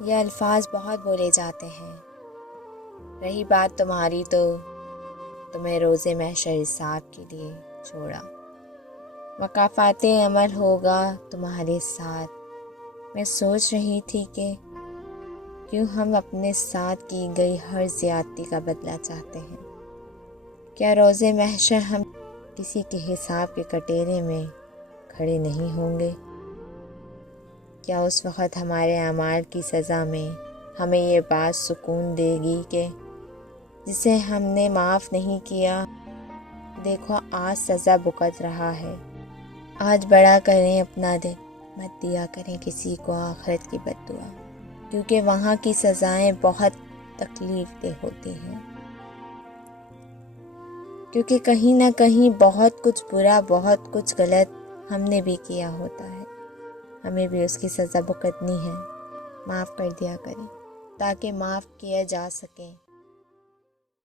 یہ الفاظ بہت بولے جاتے ہیں، رہی بات تمہاری تو تمہیں روز محشر حساب کے لیے چھوڑا، مکافات عمل ہوگا تمہارے ساتھ۔ میں سوچ رہی تھی کہ کیوں ہم اپنے ساتھ کی گئی ہر زیادتی کا بدلہ چاہتے ہیں۔ کیا روز محشر ہم کسی کے حساب کے کٹہرے میں کھڑے نہیں ہوں گے؟ کیا اس وقت ہمارے اعمال کی سزا میں ہمیں یہ بات سکون دے گی کہ جسے ہم نے معاف نہیں کیا، دیکھو آج سزا بھگت رہا ہے۔ آج بڑا کریں اپنا دل، مت دیا کریں کسی کو آخرت کی بد دعا، کیونکہ وہاں کی سزائیں بہت تکلیف دہ ہوتی ہیں، کیونکہ کہیں نہ کہیں بہت کچھ برا، بہت کچھ غلط ہم نے بھی کیا ہوتا ہے، ہمیں بھی اس کی سزا بھگتنی ہے۔ معاف کر دیا کریں تاکہ معاف کیا جا سکے۔